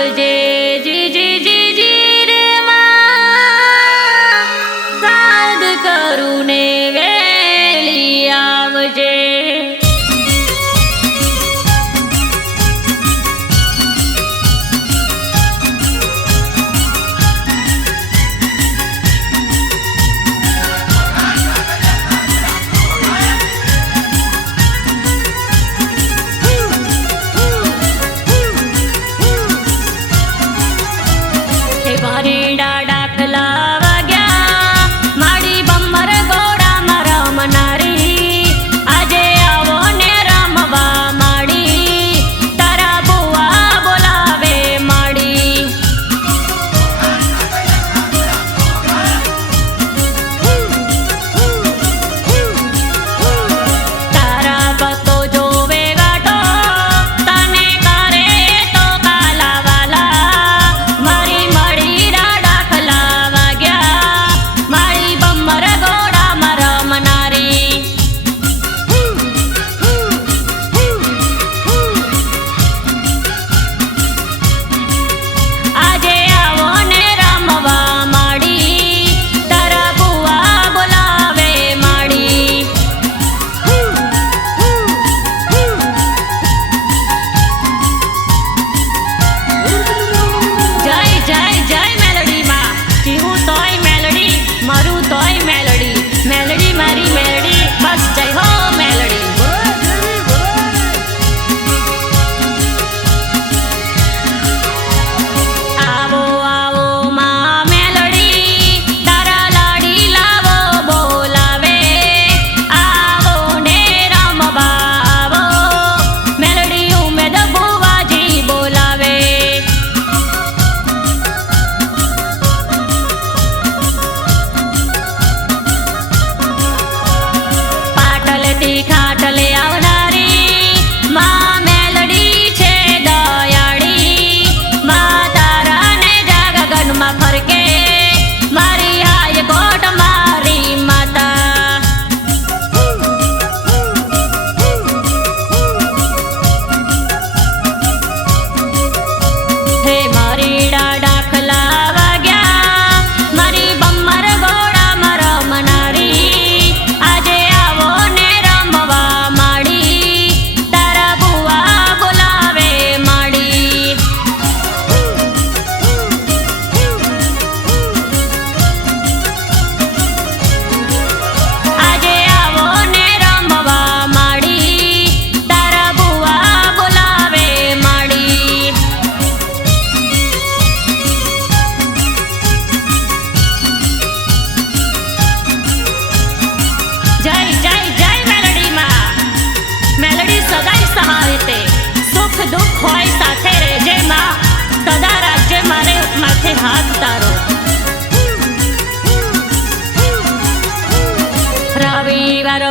આવજે જીજી જીજી રે માં સાદ કરું ને વેલી આવજે ભરીડા ડાકલા વાગ્યા માડી બમ્મર ગોળામાં રમનારી આજે આવો ને રમવા માડી તારા બુઆ બોલાવે માડી તારા ભક્તો જોવે ગાટો તને કરે તો કાલાવાલા મારી ખાટલે આવનારી માં મેલડી છે દયાળી માં તારા ને જાગગનમાં ફરકે મારી હાય કોટ મારી માતા હે મારી ડાખલા વાગ્યા મારી બમ્મર ગોળામાં રમનારી આજે આવો ને દુઃખ હોય સાથે રહેજે માં સદા રાખજે મારે માથે હાથ તારો રવિવાર